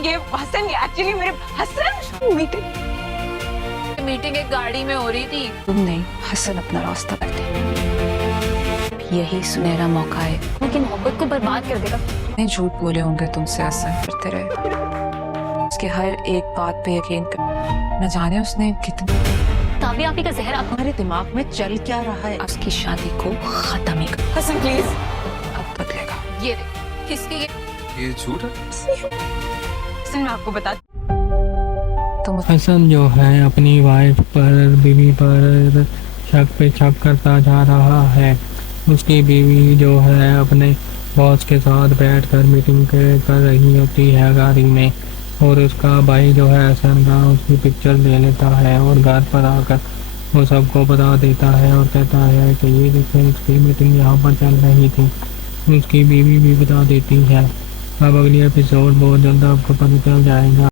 ये हसन एक्चुअली मेरे हसन मीटिंग एक गाड़ी में हो रही थी। तुम नहीं, हसन अपना रास्ता करते। यही सुनहरा मौका है, लेकिन मोहब्बत को बर्बाद कर देगा। नहीं झूठ बोले होंगे तुमसे, हसन करते रहे। उसके हर एक बात पे यकीन कर। न जाने उसने कितनी ताबी आपी का जहर हमारे दिमाग में चल क्या रहा है। उसकी शादी को खत्म ही कर। हसन प्लीज, अब बदलेगा। ये देख किसकी ये झूठ है। हसन मैं आपको बता हसन जो है अपनी वाइफ पर, बीवी पर शक पे शक करता जा रहा है। उसकी बीवी जो है अपने बॉस के साथ बैठकर मीटिंग कर रही होती है गाड़ी में, और उसका भाई जो है हसन का उसकी पिक्चर ले लेता है और घर पर आकर वो सबको बता देता है और कहता है कि ये देखिए उसकी मीटिंग यहाँ पर चल रही थी। उसकी बीवी भी बता देती है। अब अगली एपिसोड बहुत जल्द आपको पता चल जाएगा।